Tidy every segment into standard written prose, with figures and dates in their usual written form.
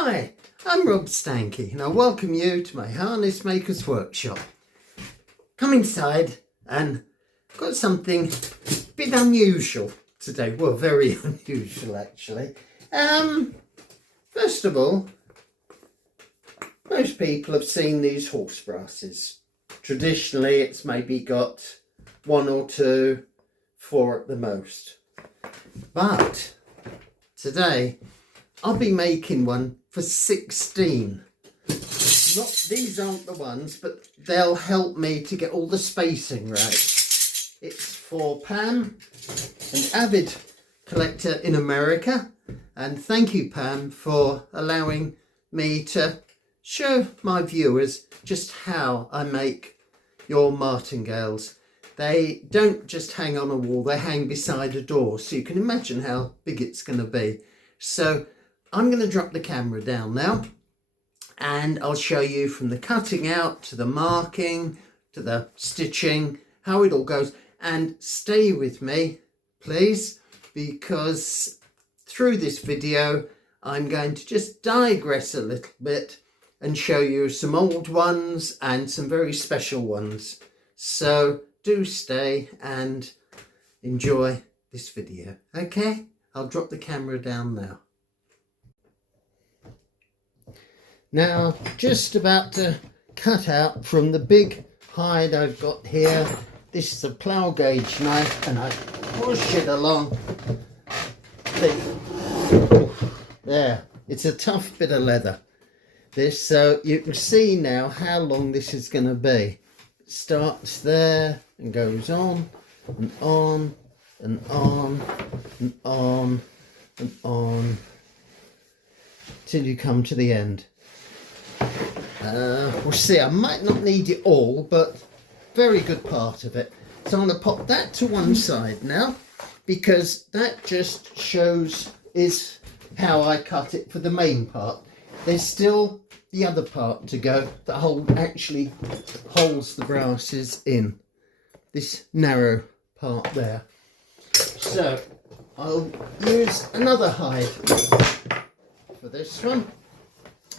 Hi, I'm Rob Steinke and I welcome you to my harness maker's workshop. Come inside and got something a bit unusual today. Well, very unusual actually. First of all, most people have seen these horse brasses. Traditionally it's maybe got 1 or 2, 4 at the most. But today I'll be making one for 16. These aren't the ones, but they'll help me to get all the spacing right. It's for Pam, an avid collector in America, and thank you, Pam, for allowing me to show my viewers just how I make your martingales. They don't just hang on a wall, they hang beside a door, so you can imagine how big it's going to be. So I'm going to drop the camera down now and I'll show you from the cutting out to the marking to the stitching, how it all goes. And stay with me, please, because through this video I'm going to just digress a little bit and show you some old ones and some very special ones. So do stay and enjoy this video. Okay, I'll drop the camera down now. Now, just about to cut out from the big hide I've got here. This is a plough gauge knife and I push it along. There, it's a tough bit of leather. This, so you can see now how long this is going to be. It starts there and goes on and on and on and on and on till you come to the end. We'll see, I might not need it all, but very good part of it. So I'm going to pop that to one side now, because that just shows is how I cut it for the main part. There's still the other part to go that actually holds the brasses in, this narrow part there. So I'll use another hide for this one,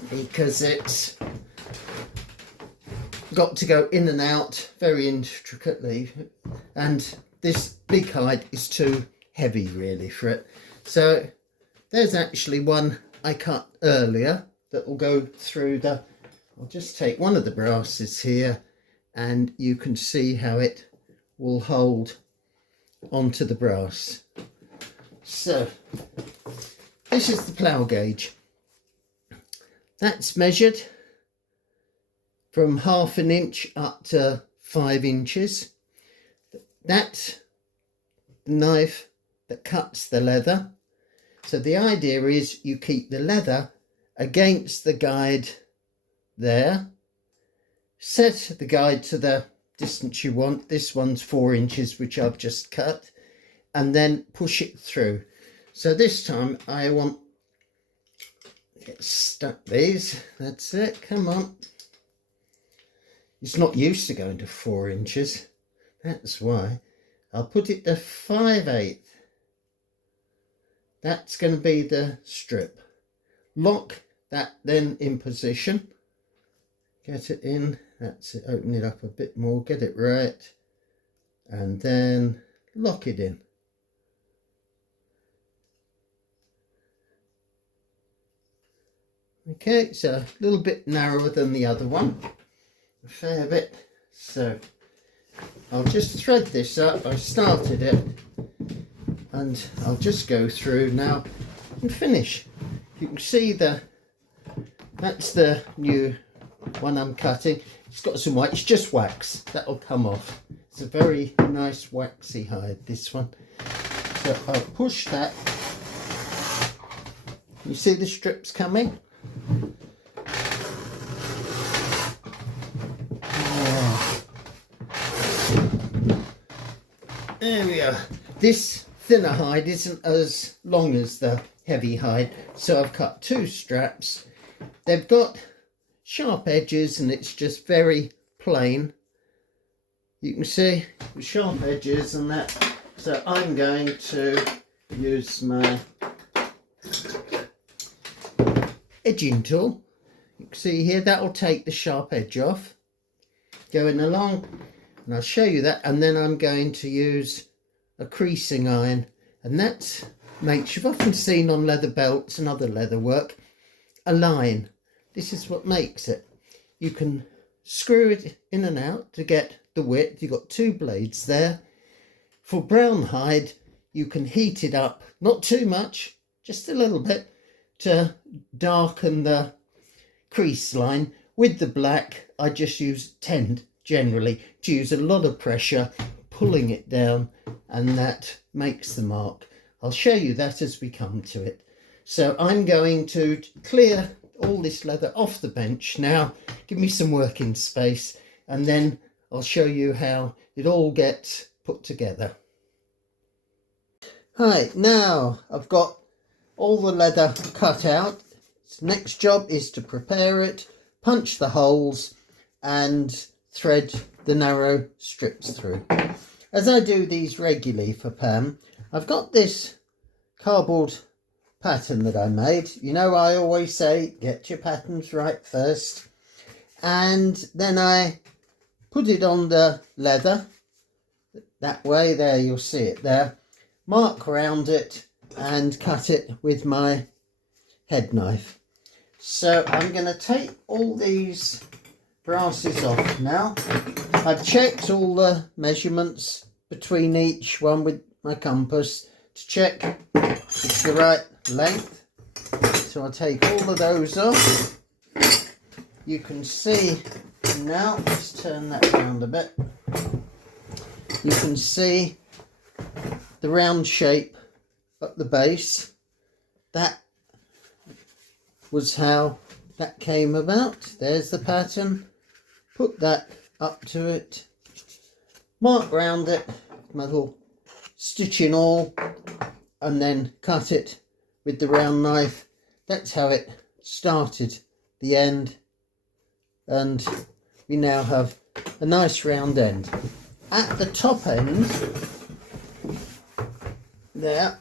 because it's got to go in and out very intricately, and this big hide is too heavy really for it. So there's actually one I cut earlier that will go through the, I'll just take one of the brasses here and you can see how it will hold onto the brass. So this is the plough gauge. That's measured from 1/2 inch up to 5 inches. That's the knife that cuts the leather. So the idea is you keep the leather against the guide there. Set the guide to the distance you want. This one's 4 inches, which I've just cut, and then push it through. So this time I want, get stuck these, that's it, come on. It's not used to going to 4 inches, that's why. I'll put it to 5/8. That's going to be the strip. Lock that then in position. Get it in, that's it, open it up a bit more, get it right, and then lock it in. Okay, so a little bit narrower than the other one, a fair bit. So I'll just thread this up. I started it and I'll just go through now and finish. You can see that's the new one I'm cutting. It's got some white, it's just wax, that'll come off. It's a very nice waxy hide, this one. So I'll push that. You see the strips coming? There we are. This thinner hide isn't as long as the heavy hide, so I've cut 2 straps. They've got sharp edges and it's just very plain. You can see the sharp edges and that. So I'm going to use my edging tool. You can see here, that'll take the sharp edge off. Going along, and I'll show you that, and then I'm going to use a creasing iron, and that makes, you've often seen on leather belts and other leather work, a line. This is what makes it. You can screw it in and out to get the width. You've got 2 blades there. For brown hide, you can heat it up, not too much, just a little bit, to darken the crease line. With the black, I just tend generally to use a lot of pressure, pulling it down, and that makes the mark. I'll show you that as we come to it. So I'm going to clear all this leather off the bench now, give me some working space, and then I'll show you how it all gets put together. Right, now I've got all the leather cut out. Next job is to prepare it, punch the holes and thread the narrow strips through. As I do these regularly for Pam, I've got this cardboard pattern that I made. You know, I always say get your patterns right first, and then I put it on the leather that way. There, you'll see it there. Mark around it and cut it with my head knife. So I'm going to take all these brasses off now. I've checked all the measurements between each one with my compass to check it's the right length. So I'll take all of those off. You can see now, let's turn that around a bit. You can see the round shape at the base. That was how that came about. There's the pattern. Put that up to it. Mark round it, my little stitching awl, and then cut it with the round knife. That's how it started the end, and we now have a nice round end. At the top end there,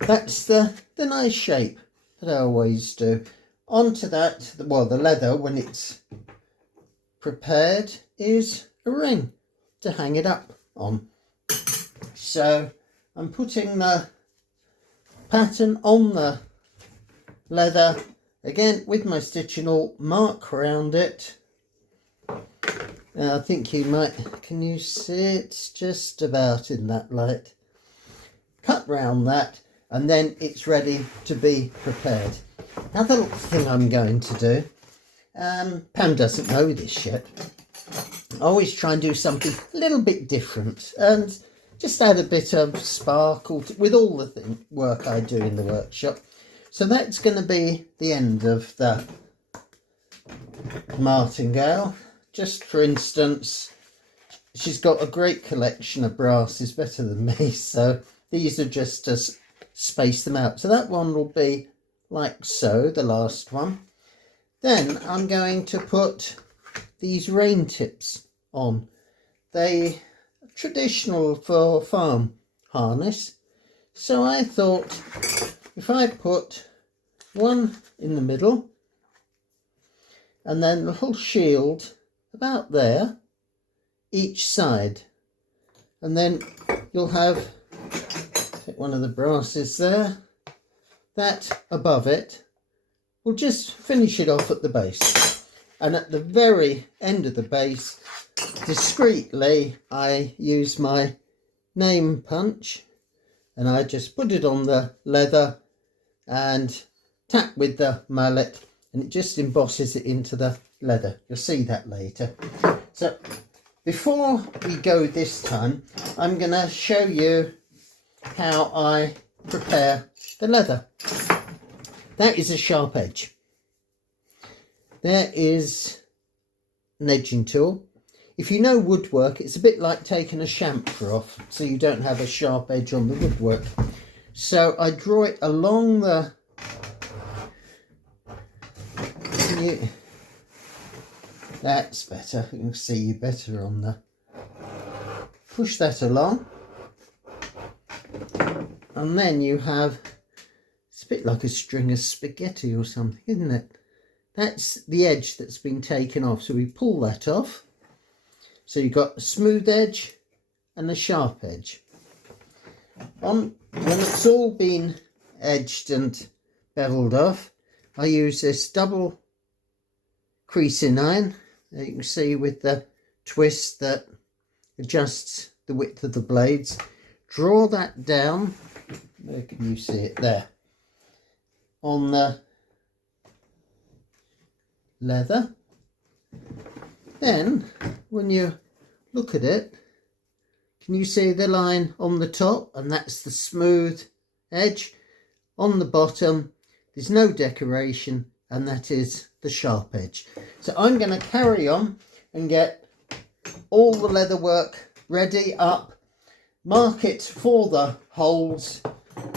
that's the nice shape that I always do. Onto that, well, the leather, when it's prepared, is a ring to hang it up on. So I'm putting the pattern on the leather again with my stitching awl, mark around it. I think you might, can you see it? Just about in that light. Cut round that, and then it's ready to be prepared. Another little thing I'm going to do, Pam doesn't know this yet. I always try and do something a little bit different and just add a bit of sparkle with all the work I do in the workshop. So that's going to be the end of the Martingale. Just for instance, she's got a great collection of brasses, better than me, so these are just to space them out. So that one will be like so, the last one. Then I'm going to put these rain tips on. They are traditional for farm harness. So I thought if I put one in the middle and then a little shield about there each side, and then you'll have, take one of the brasses there, that above it will just finish it off at the base, and at the very end of the base discreetly I use my name punch and I just put it on the leather and tap with the mallet, and it just embosses it into the leather. You'll see that later. So before we go this time, I'm going to show you how I prepare the leather. That is a sharp edge. There is an edging tool. If you know woodwork, it's a bit like taking a chamfer off, so you don't have a sharp edge on the woodwork. So I draw it along the that's better. You can see you better on the, push that along, and then you have, it's a bit like a string of spaghetti or something, isn't it? That's the edge that's been taken off. So we pull that off. So you've got a smooth edge and a sharp edge. When it's all been edged and beveled off, I use this double creasing iron. You can see with the twist that adjusts the width of the blades. Draw that down. Where can you see it? There. On the leather. Then when you look at it, can you see the line on the top? And that's the smooth edge. On the bottom there's no decoration, and that is the sharp edge. So I'm going to carry on and get all the leather work ready up, mark it for the holes,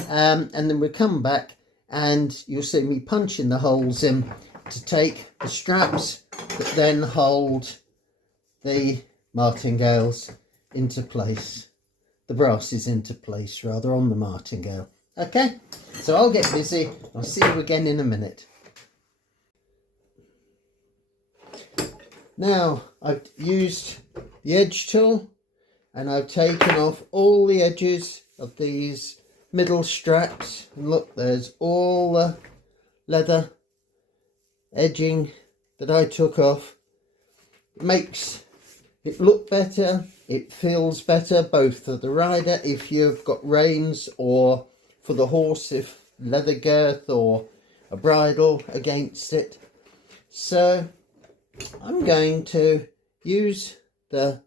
and then we come back and you'll see me punching the holes in to take the straps that then hold the martingales into place, the brasses into place rather, on the martingale. Okay, so I'll get busy. I'll see you again in a minute. Now I've used the edge tool and I've taken off all the edges of these middle straps, and look, there's all the leather edging that I took off. It makes it look better, it feels better, both for the rider if you've got reins, or for the horse if leather girth or a bridle against it. So I'm going to use the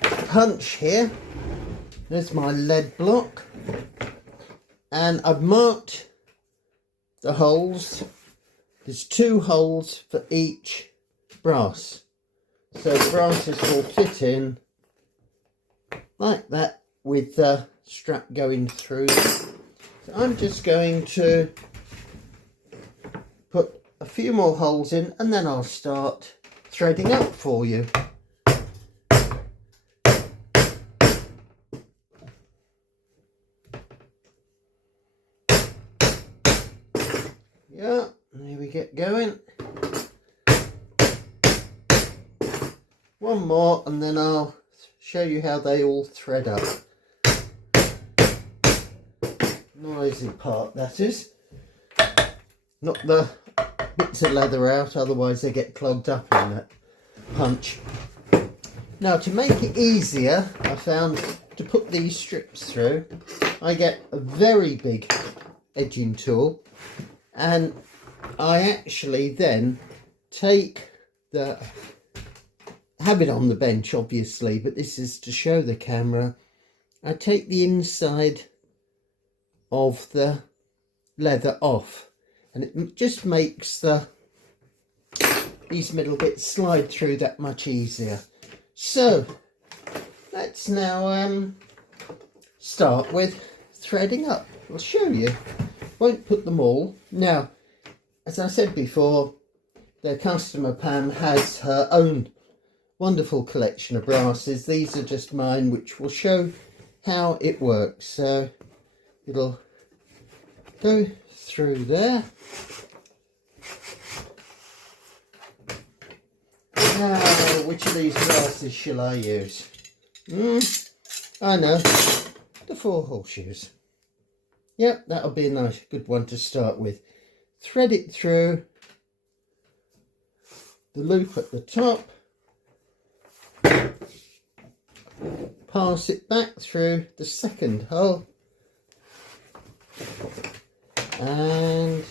punch here. There's my lead block, and I've marked the holes. There's 2 holes for each brass, so the brasses will fit in like that with the strap going through. So I'm just going to put a few more holes in, and then I'll start threading up for you. Yeah, here we get going. One more and then I'll show you how they all thread up. Noisy part, that is. Not the bits of leather out, otherwise they get clogged up in that punch. Now, to make it easier, I found to put these strips through, I get a very big edging tool, and I actually then take the, have it on the bench obviously, but this is to show the camera, I take the inside of the leather off, and it just makes these middle bits slide through that much easier. So let's now start with threading up. I'll show you. Won't put them all. Now, as I said before, the customer Pam has her own wonderful collection of brasses. These are just mine, which will show how it works. So it'll go through there. Now, which of these brasses shall I use? I know, the 4 horseshoes. Yep, that'll be a nice, good one to start with. Thread it through the loop at the top, pass it back through the second hole, and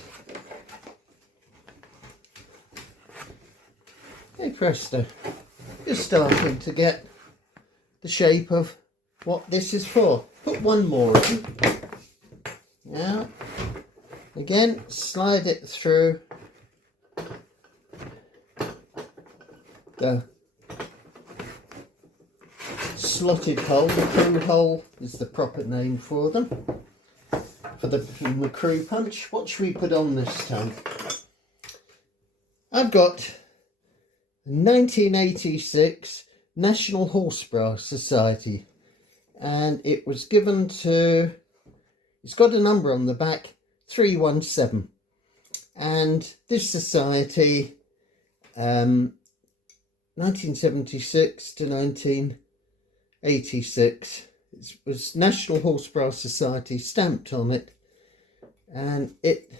hey presto, you're starting to get the shape of what this is for. Put one more in. Now, again, slide it through the slotted hole. The crew hole is the proper name for them, for the crew punch. What should we put on this time? I've got 1986 National Horsebrass Society, and it was given to It's got a number on the back, 317. And this society, 1976 to 1986, it was National Horsebrass Society stamped on it, and it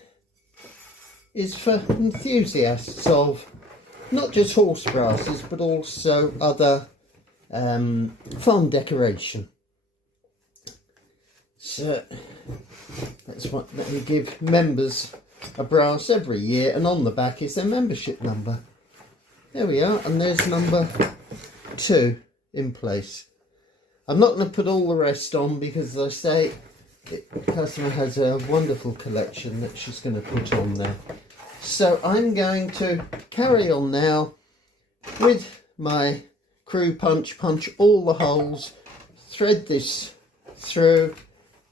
is for enthusiasts of not just horse brasses but also other farm decoration. So that's what they give members a brass every year, and on the back is their membership number. There we are, and there's number 2 in place. I'm not going to put all the rest on because, as I say, the customer has a wonderful collection that she's going to put on there. So I'm going to carry on now with my crew punch all the holes, thread this through,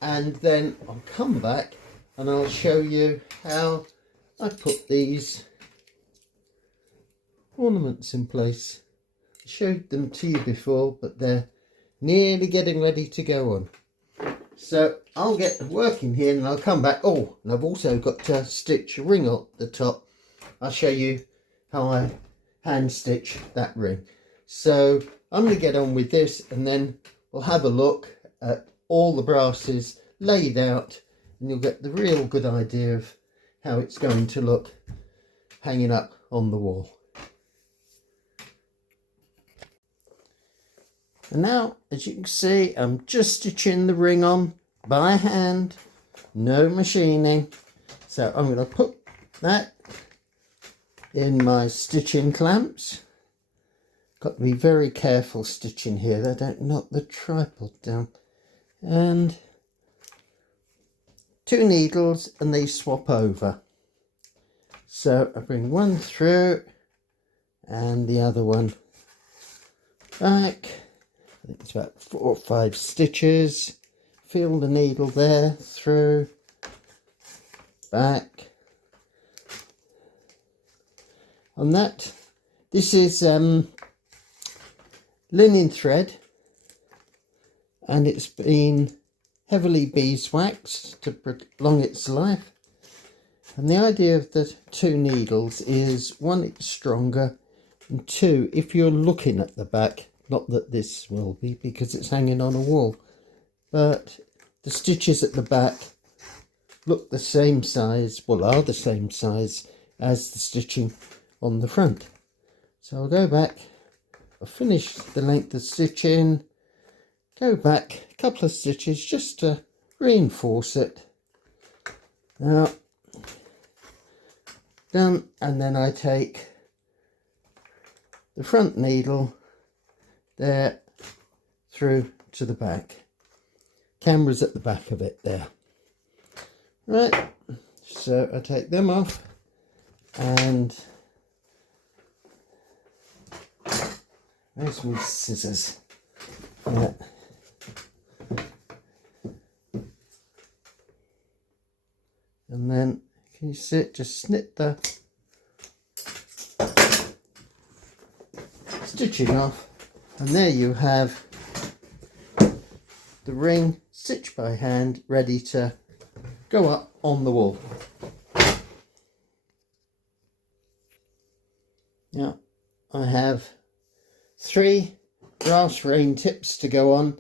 and then I'll come back and I'll show you how I put these ornaments in place. I showed them to you before, but they're nearly getting ready to go on. So I'll get working here and I'll come back. Oh, and I've also got to stitch a ring at the top. I'll show you how I hand stitch that ring. So I'm going to get on with this, and then we'll have a look at all the brasses laid out, and you'll get the real good idea of how it's going to look hanging up on the wall. And now, as you can see, I'm just stitching the ring on by hand, no machining. So I'm going to put that in my stitching clamps. Got to be very careful stitching here, they don't knock the tripod down. And 2 needles, and they swap over. So I bring one through and the other one back. I think it's about 4 or 5 stitches. Feel the needle there, through, back. On that, this is linen thread, and it's been heavily beeswaxed to prolong its life. And the idea of the 2 needles is, 1, it's stronger, and 2, if you're looking at the back, not that this will be because it's hanging on a wall, but the stitches at the back look the same size, well, are the same size as the stitching on the front. So I'll go back, I'll finish the length of stitching, go back a couple of stitches just to reinforce it. Now, done, and then I take the front needle there through to the back. Camera's at the back of it there. Right, so I take them off, and there's my scissors. Yeah. And then, can you see it? Just snip the stitching off, and there you have the ring stitched by hand, ready to go up on the wall. Now I have 3 brass rain tips to go on.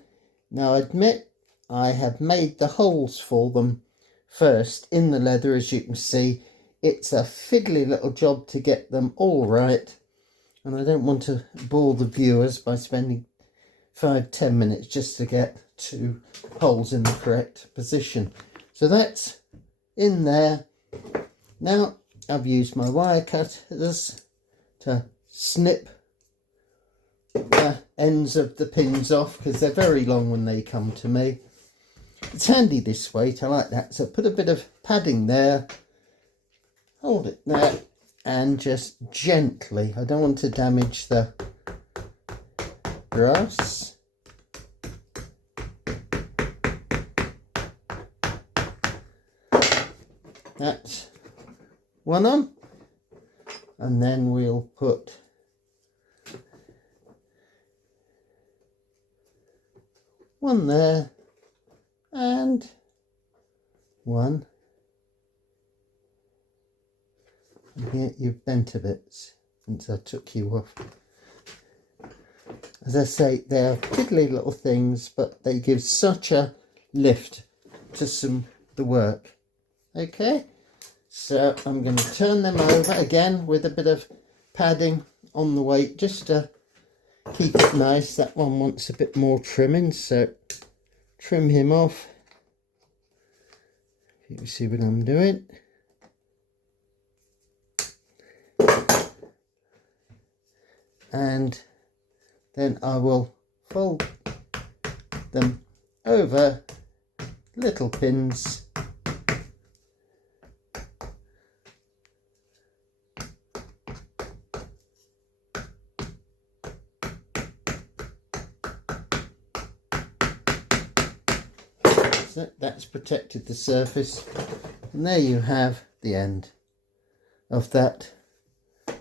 Now I admit I have made the holes for them first in the leather. As you can see, it's a fiddly little job to get them all right, and I don't want to bore the viewers by spending 5-10 minutes just to get 2 holes in the correct position. So that's in there. Now I've used my wire cutters to snip the ends of the pins off, because they're very long when they come to me. It's handy this weight, I like that. So put a bit of padding there, hold it there, and just gently, I don't want to damage the brass. That's one on, and then we'll put one there and one. And here you've bent a bit since I took you off. As I say, they're piddly little things, but they give such a lift to the work. Okay, so I'm going to turn them over again with a bit of padding on the weight just to keep it nice. That one wants a bit more trimming, so trim him off. You see what I'm doing. And then I will fold them over little pins. So that's protected the surface, and there you have the end of that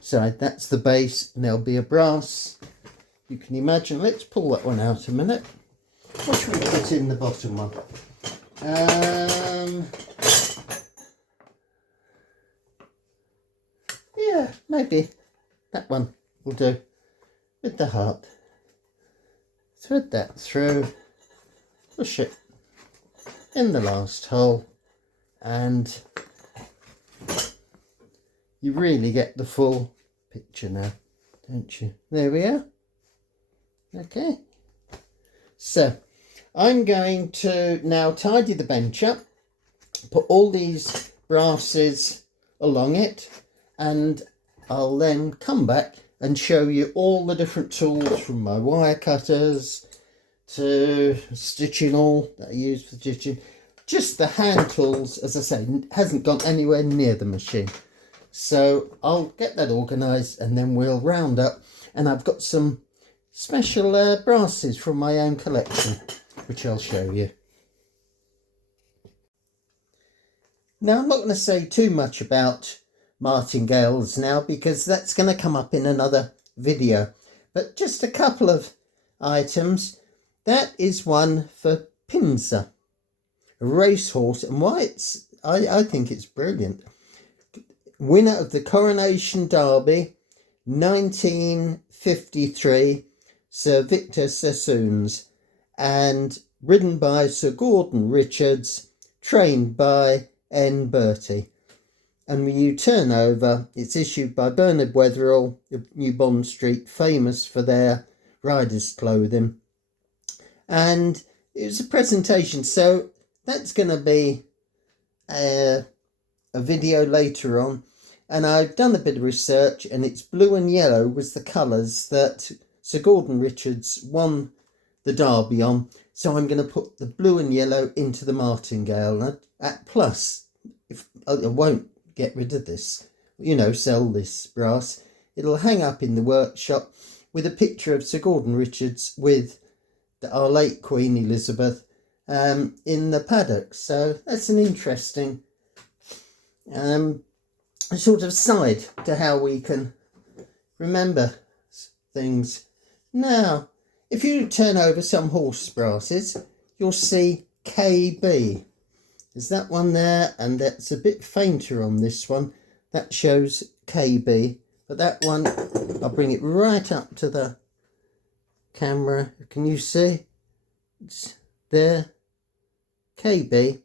side. That's the base, and there'll be a brass. You can imagine. Let's pull that one out a minute. What should we put in the bottom one? Yeah, maybe that one will do, with the heart. Thread that through, push it in the last hole, and you really get the full picture now, don't you? There we are. Okay, so I'm going to now tidy the bench up, put all these brasses along it, and I'll then come back and show you all the different tools, from my wire cutters to stitching awl that I use for stitching. Just the hand tools, as I say, hasn't gone anywhere near the machine. So I'll get that organised and then we'll round up. And I've got some special brasses from my own collection, which I'll show you. Now, I'm not going to say too much about martingales now, because that's going to come up in another video. But just a couple of items. That is one for Pinzer, a racehorse, and why I think it's brilliant. Winner of the Coronation Derby 1953, Sir Victor Sassoons, and ridden by Sir Gordon Richards, trained by N. Bertie. And when you turn over, it's issued by Bernard Wetherell of New Bond Street, famous for their riders' clothing. And it was a presentation, so that's going to be a video later on. And I've done a bit of research, and it's blue and yellow was the colours that Sir Gordon Richards won the Derby on. So I'm going to put the blue and yellow into the martingale. At plus, if I won't get rid of this, you know, sell this brass, it'll hang up in the workshop with a picture of Sir Gordon Richards with our late Queen Elizabeth in the paddock. So that's an interesting sort of side to how we can remember things. Now, if you turn over some horse brasses, you'll see KB. There's that one there, and that's a bit fainter on this one. That shows KB, but that one, I'll bring it right up to the camera. Can you see? It's there, KB,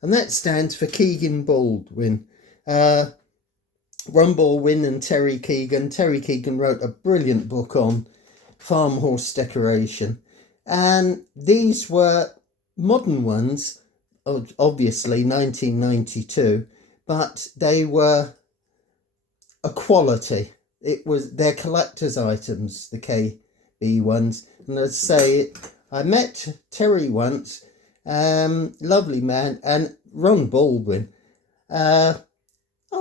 and that stands for Keegan Baldwin. Ron Baldwin and Terry Keegan. Terry Keegan wrote a brilliant book on farm horse decoration, and these were modern ones, obviously 1992, but they were a quality. It was their collector's items, the KB ones. And as I say, I met Terry once, lovely man, and Ron Baldwin. I'll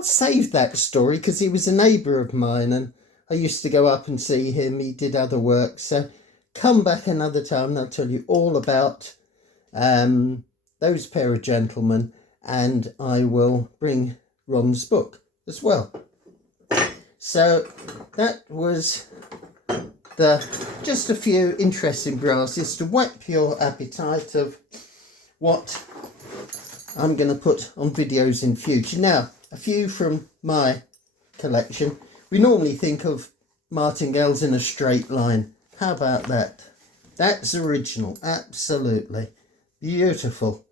save that story because he was a neighbour of mine, and I used to go up and see him. He did other work, so come back another time and I'll tell you all about those pair of gentlemen, and I will bring Ron's book as well. So that was just a few interesting brasses to whet your appetite of what I'm going to put on videos in future. Now, a few from my collection. We normally think of martingales in a straight line. How about that? That's original, absolutely. Beautiful.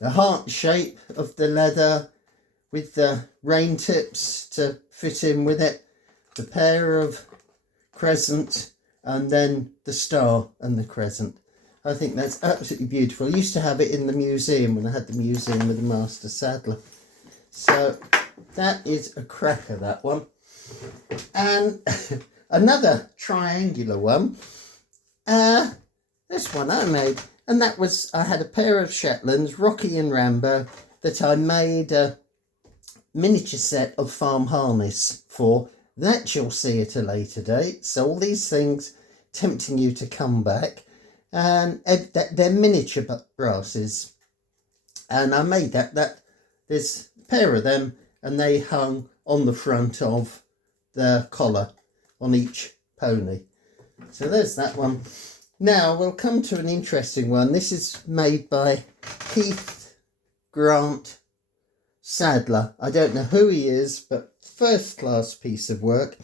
The heart shape of the leather with the rain tips to fit in with it. The pair of crescent and then the star and the crescent. I think that's absolutely beautiful. I used to have it in the museum when I had the museum with the Master Saddler. So that is a cracker, that one. And another triangular one. This one I made. And that was, I had a pair of Shetlands, Rocky and Rambo, that I made a miniature set of farm harness for. That you'll see at a later date. So all these things tempting you to come back. And they're miniature brasses. And I made that. There's a pair of them, and they hung on the front of the collar on each pony. So there's that one. Now we'll come to an interesting one. This is made by Keith Grant Sadler. I don't know who he is, but first class piece of work.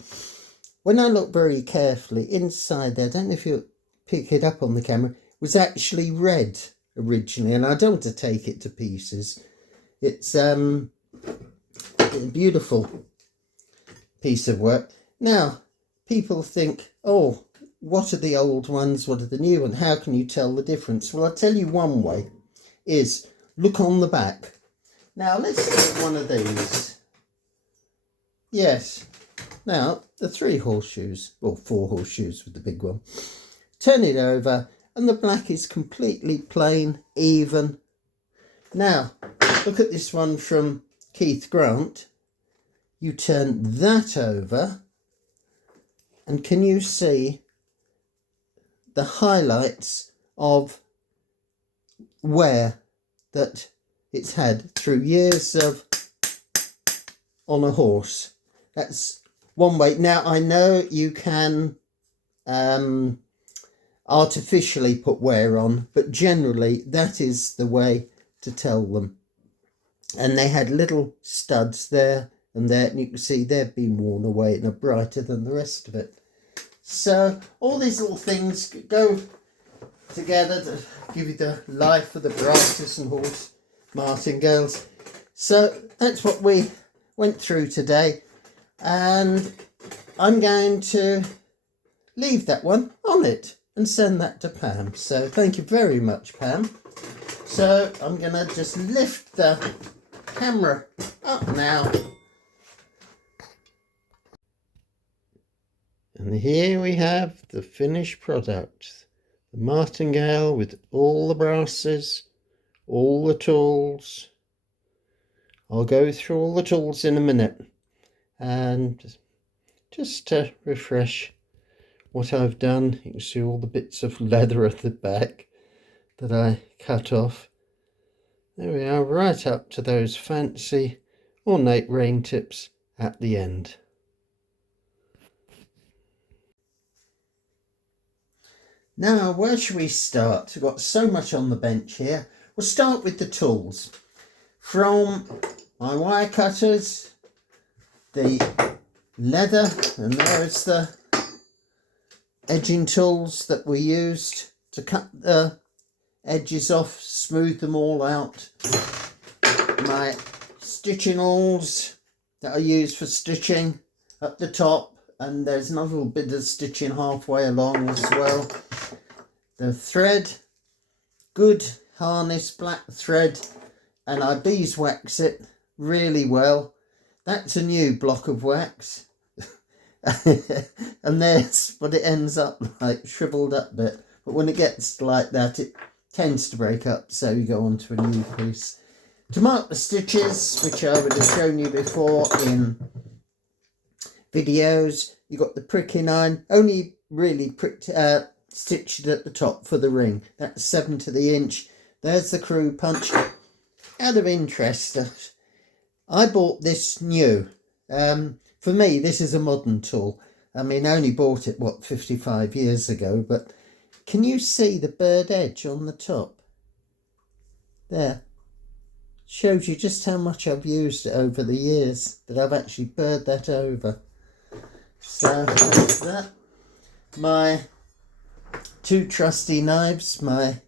When I look very carefully inside there, I don't know if you'll pick it up on the camera, it was actually red originally, and I don't want to take it to pieces. It's a beautiful piece of work. Now, people think, oh, what are the old ones? What are the new ones? How can you tell the difference? Well, I'll tell you one way is look on the back. Now, let's take one of these. Yes. Now, the 3 horseshoes, or 4 horseshoes with the big one. Turn it over, and the black is completely plain, even. Now, look at this one from Keith Grant. You turn that over, and can you see the highlights of wear that it's had through years of on a horse? That's one way. Now, I know you can artificially put wear on, but generally that is the way to tell them. And they had little studs there and there, and you can see they've been worn away and are brighter than the rest of it. So all these little things go together to give you the life of the brightest and horse martingales. So that's what we went through today, and I'm going to leave that one on it and send that to Pam. So thank you very much, Pam. So I'm going to just lift the camera up now. And here we have the finished product. The martingale with all the brasses, all the tools. I'll go through all the tools in a minute. And just to refresh what I've done, you can see all the bits of leather at the back that I cut off. There we are, right up to those fancy ornate rain tips at the end. Now, where should we start? We've got so much on the bench here. We'll start with the tools. From my wire cutters, the leather, and there's the edging tools that we used to cut the edges off, smooth them all out. My stitching awls that I use for stitching up the top, and there's another little bit of stitching halfway along as well. The thread, good harness black thread, and I beeswax it really well. That's a new block of wax. And there's what it ends up like, shriveled up bit. But when it gets like that, it tends to break up, so you go on to a new piece. To mark the stitches, which I would have shown you before in videos, you got the pricking iron, only really stitched at the top for the ring. That's 7 to the inch. There's the crew punch. Out of interest, I bought this new. For me, this is a modern tool. I mean, I only bought it, 55 years ago, but can you see the bird edge on the top? There. Shows you just how much I've used it over the years, that I've actually burred that over. So that's that. My two trusty knives, my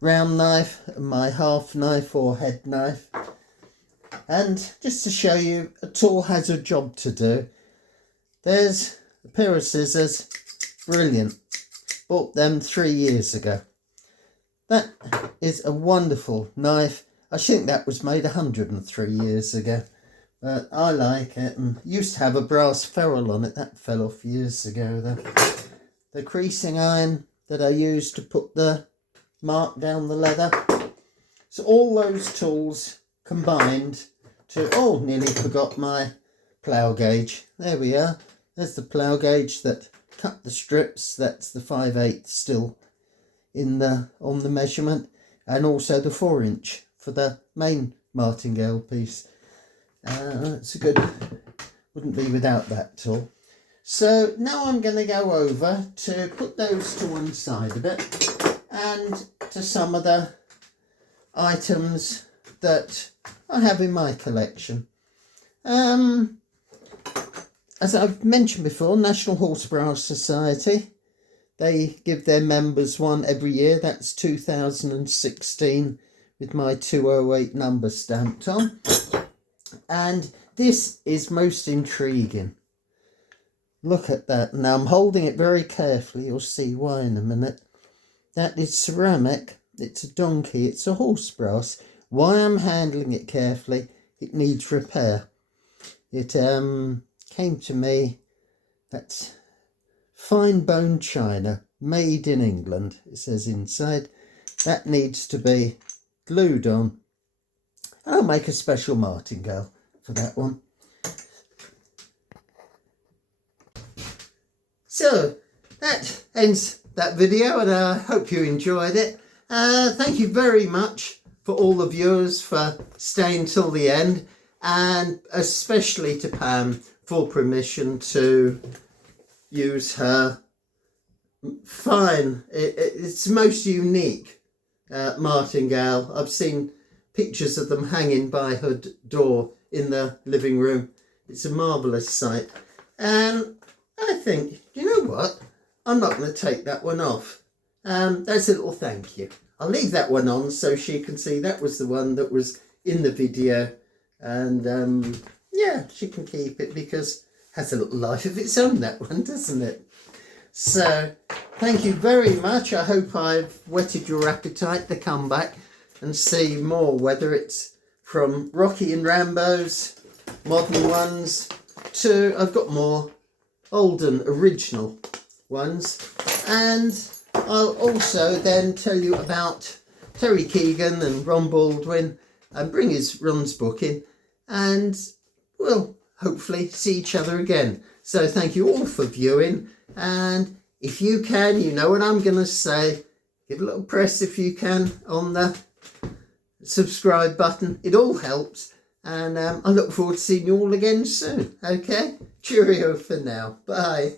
round knife and my half knife or head knife. And just to show you, a tool has a job to do. There's a pair of scissors, brilliant. Bought them 3 years ago. That is a wonderful knife. I think that was made 103 years ago. But I like it, and used to have a brass ferrule on it. That fell off years ago though. The creasing iron that I used to put the mark down the leather. So all those tools combined to, oh, nearly forgot my plough gauge. There we are. There's the plough gauge that cut the strips. That's the 5/8 still in the on the measurement, and also the 4" for the main martingale piece. It's a good, wouldn't be without that tool. So now I'm going to go over to put those to one side a bit, and to some of the items that I have in my collection. As I've mentioned before, National Horsebrass Society, they give their members one every year. That's 2016 with my 208 number stamped on. And this is most intriguing. Look at that. Now I'm holding it very carefully. You'll see why in a minute. That is ceramic. It's a donkey. It's a horse brass. Why I'm handling it carefully, it needs repair. It came to me, that's fine bone china, made in England, it says inside. That needs to be glued on. I'll make a special martingale for that one. So that ends that video, and I hope you enjoyed it. Thank you very much for all the viewers for staying till the end, and especially to Pam for permission to use her fine, it's most unique martingale. I've seen pictures of them hanging by her door in the living room. It's a marvellous sight. And I think, you know what, I'm not going to take that one off. That's a little thank you. I'll leave that one on so she can see that was the one that was in the video, and yeah, she can keep it because it has a little life of its own, that one, doesn't it? So thank you very much. I hope I've whetted your appetite to come back and see more, whether it's from Rocky and Rambo's modern ones to, I've got more old and original ones. And I'll also then tell you about Terry Keegan and Ron Baldwin, and bring his runs book in, and we'll hopefully see each other again. So thank you all for viewing, and if you can, you know what I'm going to say, give a little press if you can on the subscribe button. It all helps, and I look forward to seeing you all again soon. Okay, cheerio for now. Bye.